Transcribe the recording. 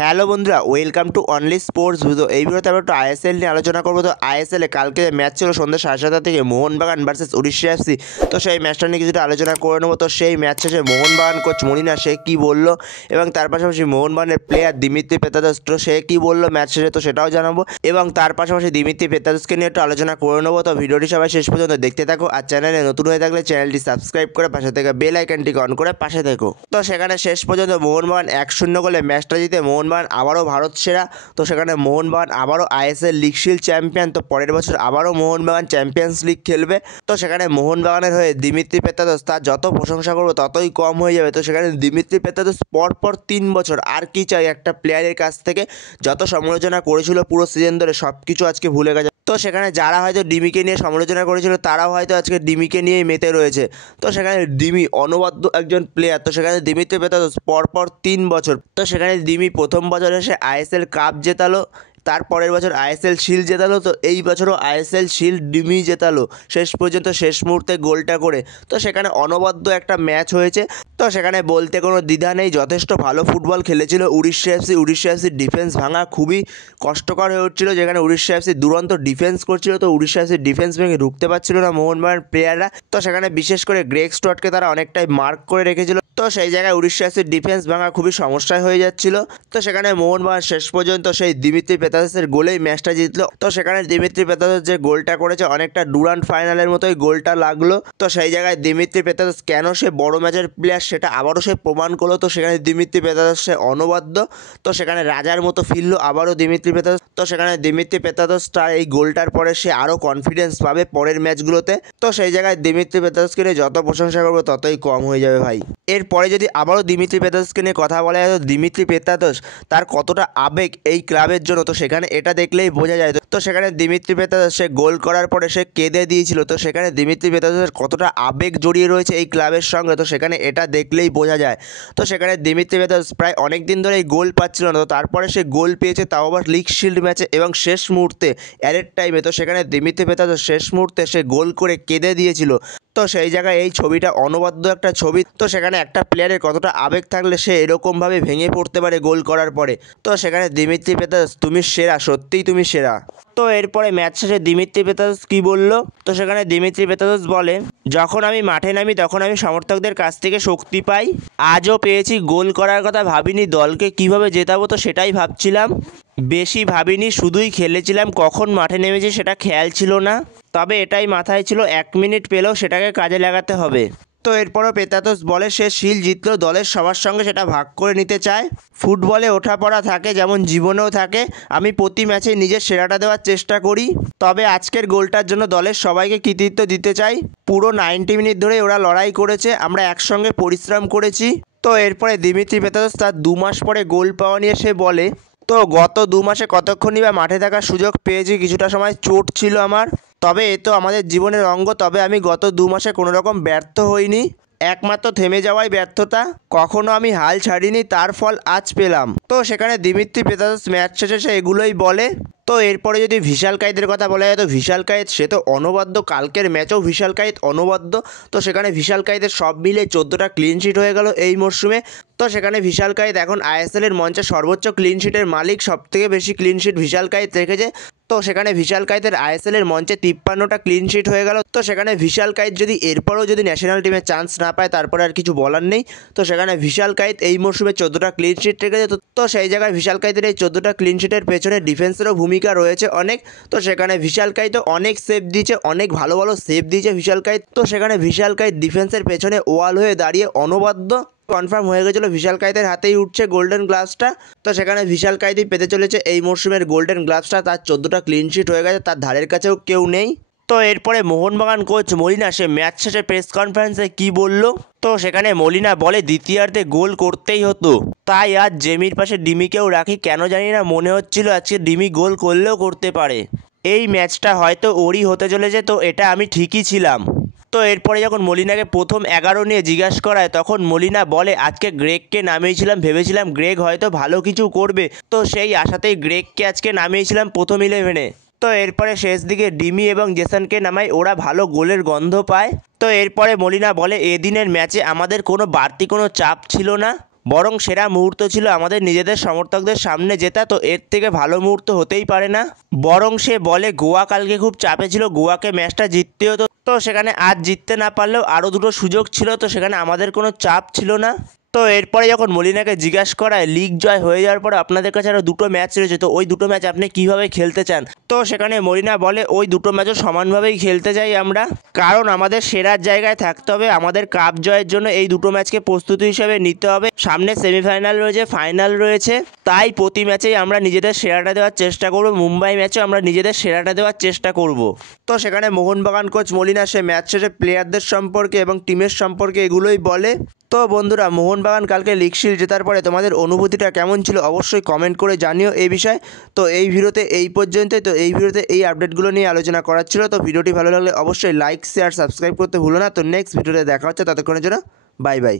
Hello বন্ধুরা, welcome to only sports video. এই ভিডিওতে আমরা একটু আইএসএল নিয়ে আলোচনা করবো। তো আইএসএলে কালকে যে ম্যাচ ছিল সন্ধ্যা 7:30 থেকে মোহনবাগান ভার্সেস উড়িষ্যা এফসি, তো সেই ম্যাচটা নিয়ে কিছুটা আলোচনা করে নেবো। তো সেই ম্যাচ শেষে মোহনবাগান কোচ মলিনা সে কী বললো, এবং তার পাশাপাশি মোহনবাগানের প্লেয়ার দিমিত্রি পেত্রাদোস সে কী বললো ম্যাচ শেষে, তো সেটাও জানাবো। এবং তার পাশাপাশি দিমিত্রি পেত্রাদোসকে নিয়ে একটু আলোচনা করে নেবো। তো ভিডিওটি সবাই শেষ পর্যন্ত দেখতে থাকো, আর চ্যানেলে নতুন হয়ে থাকলে চ্যানেলটি সাবস্ক্রাইব করে পাশে থেকে বেল আইকনটিকে অন করে পাশে থেকো। তো সেখানে শেষ পর্যন্ত মোহনবাগান 1-0 গোলে ম্যাচটা জিতে মোহনবাগান আবারও ভারত সেরা। তো সেখানে মোহনবাগান আবারও আইএসএল লিগ শিল্ড চ্যাম্পিয়ন। তো পরের বছর আবারও মোহনবাগান চ্যাম্পিয়ন্স লিগ খেলবে। তো সেখানে মোহনবাগানের হয়ে দিমিত্রি পেত্রাদোস তার যত প্রশংসা করবো ততই কম হয়ে যাবে। তো সেখানে দিমিত্রি পেত্রাদোস পরপর 3 বছর, আর কি চাই একটা প্লেয়ারের কাছ থেকে? যত সমালোচনা করেছিল পুরো সিজন ধরে সব কিছু আজকে ভুলে গেছে। তো সেখানে যারা হয়তো ডিমিকে নিয়ে সমালোচনা করেছিল তারাও হয়তো আজকে ডিমিকে নিয়েই মেতে রয়েছে। তো সেখানে ডিমি অনবদ্য একজন প্লেয়ার। তো সেখানে দিমিত্রি পেত্রাদোস পরপর 3 বছর, তো সেখানে ডিমি প্রথম বছর এসে আইএসএল কাপ জেতালো, তারপরের বছর আইএসএল শিল্ড জেতালো, তো এই বছরও আইএসএল শিল্ড ডিমি জেতালো শেষ পর্যন্ত, শেষ মুহূর্তে গোলটা করে। তো সেখানে অনবদ্য একটা ম্যাচ হয়েছে। তো সেখানে বলতে কোনো দ্বিধা নেই, যথেষ্ট ভালো ফুটবল খেলেছিল উড়িষ্যা এফসি। উড়িষ্যা এফসির ডিফেন্স ভাঙা খুবই কষ্টকর হয়ে উঠছিল, যেখানে উড়িষ্যা এফসি দুরন্ত ডিফেন্স করছিল। তো উড়িষ্যা এফসির ডিফেন্স ভেঙে ঢুকতে পারছিল না মোহনবাগান প্লেয়াররা। তো সেখানে বিশেষ করে গ্রেগ স্টটকে তারা অনেকটাই মার্ক করে রেখেছিল। তো সেই জায়গায় উড়িষ্যা এফসির ডিফেন্স ভাঙা খুবই সমস্যায় হয়ে যাচ্ছিল। তো সেখানে মোহনবাগান শেষ পর্যন্ত সেই দিমিত্রি পেত্রাদোসের গোলেই ম্যাচটা জিতলো। তো সেখানে দিমিত্রি পেত্রাদোস যে গোলটা করেছে অনেকটা ডুরান্ট ফাইনালের মতোই গোলটা লাগলো। তো সেই জায়গায় দিমিত্রি পেত্রাদোস কেন সে বড় ম্যাচের প্লেয়ার সেটা আবারও সে প্রমাণ করলো। তো সেখানে দিমিত্রি পেত্রাদোস সে অনবদ্য। তো সেখানে রাজার মতো ফিরলো আবারও দিমিত্রি পেত্রাদোস। তো সেখানে দিমিত্রি পেত্রাদোস তার এই গোলটার পরে সে আরও কনফিডেন্স পাবে পরের ম্যাচগুলোতে। তো সেই জায়গায় দিমিত্রি পেত্রাদোসকে নিয়ে যত প্রশংসা করবো ততই কম হয়ে যাবে ভাই। এরপরে যদি আবারও দিমিত্রি পেত্রাদোসকে নিয়ে কথা বলা যায়, তো দিমিত্রি পেত্রাদোস তার কতটা আবেগ এই ক্লাবের জন্য, তো সেখানে এটা দেখলেই বোঝা যায়। তো সেখানে দিমিত্রি পেত্রাদোস সে গোল করার পরে সে কেঁদে দিয়েছিল। তো সেখানে দিমিত্রি পেত্রাদোসের কতটা আবেগ জড়িয়ে রয়েছে এই ক্লাবের সঙ্গে, তো সেখানে এটা দেখলেই বোঝা যায়। তো সেখানে দিমিত্রি পেত্রাদোস প্রায় অনেক দিন ধরে এই গোল পাচ্ছিল না, তো তারপরে সে গোল পেয়েছে, তাও আবার লিগ শিল্ড ম্যাচে এবং শেষ মুহূর্তে অ্যাডেড টাইমে। তো সেখানে দিমিত্রি পেত্রাদোস শেষ মুহূর্তে সে গোল করে কেঁদে দিয়েছিল। তো সেই জায়গায় এই ছবিটা অনবদ্য একটা ছবি। তো সেখানে একটা প্লেয়ারের কতটা আবেগ থাকলে সে এরকমভাবে ভেঙে পড়তে পারে গোল করার পরে। তো সেখানে দিমিত্রি পেত্রাদোস তুমি সেরা, সত্যিই তুমি সেরা। তো এরপরে ম্যাচ শেষে দিমিত্রি পেত্রাদোস কী বললো, তো সেখানে দিমিত্রি পেত্রাদোস বলে, যখন আমি মাঠে নামি তখন আমি সমর্থকদের কাছ থেকে শক্তি পাই। আজও পেয়েছি, গোল করার কথা ভাবিনি, দলকে কিভাবে জেতাবো তো সেটাই ভাবছিলাম, বেশি ভাবিনি, শুধুই খেলেছিলাম। কখন মাঠে নেমেছি সেটা খেয়াল ছিল না, তবে এটাই মাথায় ছিল 1 মিনিট পেলেও সেটাকে কাজে লাগাতে হবে। তো এরপরও পেত্রাদোস বলে সে শিল্ড জিতলো, দলের সবার সঙ্গে সেটা ভাগ করে নিতে চায়। ফুটবলে ওঠাপড়া থাকে, যেমন জীবনেও থাকে। আমি প্রতি ম্যাচে নিজের সেরাটা দেওয়ার চেষ্টা করি, তবে আজকের গোলটার জন্য দলের সবাইকে কৃতিত্ব দিতে চাই। পুরো 90 মিনিট ধরে ওরা লড়াই করেছে, আমরা একসঙ্গে পরিশ্রম করেছি। তো এরপরে দিমিত্রি পেত্রাদোস তার 2 মাস পরে গোল পাওয়া নিয়ে সে বলে, তো গত 2 মাসে কতক্ষণই বা মাঠে থাকার সুযোগ পেয়েছি, কিছুটা সময় চোট ছিল আমার, তবে এ তো আমাদের জীবনের অঙ্গ। তবে আমি গত 2 মাসে কোনো রকম ব্যর্থ হইনি, একমাত্র থেমে যাওয়াই ব্যর্থতা, কখনো আমি হাল ছাড়িনি, তার ফল আজ পেলাম। তো সেখানে দিমিত্রি পেত্রাদোস ম্যাচ শেষে সে এগুলোই বলে। তো এরপরে যদি ভিশাল কায়েতের কথা বলা যায়, তো ভিশাল কায়েত সে তো অনবদ্য, কালকের ম্যাচেও ভিশাল কায়েত অনবদ্য। তো সেখানে ভিশাল কায়েতের সব মিলে 14টা ক্লিন শিট হয়ে গেল এই মরশুমে। তো সেখানে ভিশাল কায়েত এখন আইএসএলের মঞ্চে সর্বোচ্চ ক্লিন শিটের মালিক, সবথেকে বেশি ক্লিন শিট ভিশাল কায়েত রেখেছে। তো সেখানে ভিশাল কায়েতের আইএসএলের মঞ্চে 53টা ক্লিন শিট হয়ে গেল। তো সেখানে ভিশাল কায়েত যদি এরপরেও যদি ন্যাশনাল টিমে চান্স না পায় তারপরে আর কিছু বলার নেই। তো সেখানে ভিশাল কায়েত এই মরশুমে 14টা ক্লিন শিট রেখেছে। তো সেই জায়গায় ভিশাল কায়েতের এই 14টা ক্লিন শিটের পেছনে ডিফেন্সেরও ভূমিকা রয়েছে অনেক। তো সেখানে ভিশাল কায়েতও অনেক সেভ দিয়েছে, অনেক ভালো ভালো সেভ দিয়েছে ভিশাল কায়েত। তো সেখানে ভিশাল কায়েত ডিফেন্সের পেছনে ওয়াল হয়ে দাঁড়িয়ে অনবদ্য। কনফার্ম হয়ে গেছিলো ভিশাল কায়েতের হাতেই উঠছে গোল্ডেন গ্লাভসটা। তো সেখানে ভিশাল কায়েতই পেতে চলেছে এই মরশুমের গোল্ডেন গ্লাভসটা। তার 14টা ক্লিন শিট হয়ে গেছে, তার ধারের কাছেও কেউ নেই। তো এরপরে মোহনবাগান কোচ মলিনা সে ম্যাচ শেষে প্রেস কনফারেন্সে কী বলল, তো সেখানে মলিনা বলে দ্বিতীয়ার্ধে গোল করতেই হতো, তাই আজ জেমির পাশে ডিমিকেও রাখি, কেন জানি না মনে হচ্ছিল আজকে ডিমি গোল করলেও করতে পারে, এই ম্যাচটা হয়তো ওরই হতে চলেছে, তো এটা আমি ঠিকই ছিলাম। তো এরপরে যখন মলিনাকে প্রথম 11 নিয়ে জিজ্ঞাসা করায় তখন মলিনা বলে, আজকে গ্রেগকে নামিয়েছিলাম, ভেবেছিলাম গ্রেগ হয়তো ভালো কিছু করবে, তো সেই আশাতেই গ্রেগকে আজকে নামিয়েছিলাম প্রথম 11-এ। তো এরপরে শেষ দিকে ডিমি এবং জেসনকে নামাই, ওরা ভালো গোলের গন্ধ পায়। তো এরপরে মলিনা বলে, এদিনের ম্যাচে আমাদের কোনো বাড়তি কোনো চাপ ছিল না, বরং সেরা মুহূর্ত ছিল আমাদের নিজেদের সমর্থকদের সামনে জেতা। তো এর থেকে ভালো মুহূর্ত হতেই পারে না। বরং সে বলে গোয়া কালকে খুব চাপে ছিল, গোয়াকে ম্যাচটা জিততে হতো। তো সেখানে আজ জিততে না পারলেও আরও দুটো সুযোগ ছিল, তো সেখানে আমাদের কোনো চাপ ছিল না। তো এরপরে যখন মলিনাকে জিজ্ঞাসা করায় লিগ জয় হয়ে যাওয়ার পরে আপনাদের কাছে আরও দুটো ম্যাচ রয়েছে, তো ওই দুটো ম্যাচ আপনি কীভাবে খেলতে চান? তো সেখানে মলিনা বলে ওই দুটো ম্যাচও সমানভাবেই খেলতে চাই আমরা, কারণ আমাদের সেরার জায়গায় থাকতে হবে। আমাদের কাপ জয়ের জন্য এই দুটো ম্যাচকে প্রস্তুতি হিসেবে নিতে হবে। সামনে সেমিফাইনাল রয়েছে, ফাইনাল রয়েছে, তাই প্রতি ম্যাচেই আমরা নিজেদের সেরাটা দেওয়ার চেষ্টা করব। মুম্বাই ম্যাচেও আমরা নিজেদের সেরাটা দেওয়ার চেষ্টা করব। তো সেখানে মোহনবাগান কোচ মলিনা সে ম্যাচ শেষে প্লেয়ারদের সম্পর্কে এবং টিমের সম্পর্কে এগুলোই বলে। তো বন্ধুরা, মোহনবাগান কালকে লিগ শিল্ড জেতার পরে তোমাদের অনুভূতিটা কেমন ছিল অবশ্যই কমেন্ট করে জানিও এই বিষয়ে। তো এই ভিডিওতে এই পর্যন্তই। তো এই ভিডিওতে এই আপডেটগুলো নিয়ে আলোচনা করার ছিল। তো ভিডিওটি ভালো লাগলে অবশ্যই লাইক শেয়ার সাবস্ক্রাইব করতে ভুলো না। তো নেক্সট ভিডিওতে দেখা হচ্ছে, ততক্ষণের জন্য বাই বাই।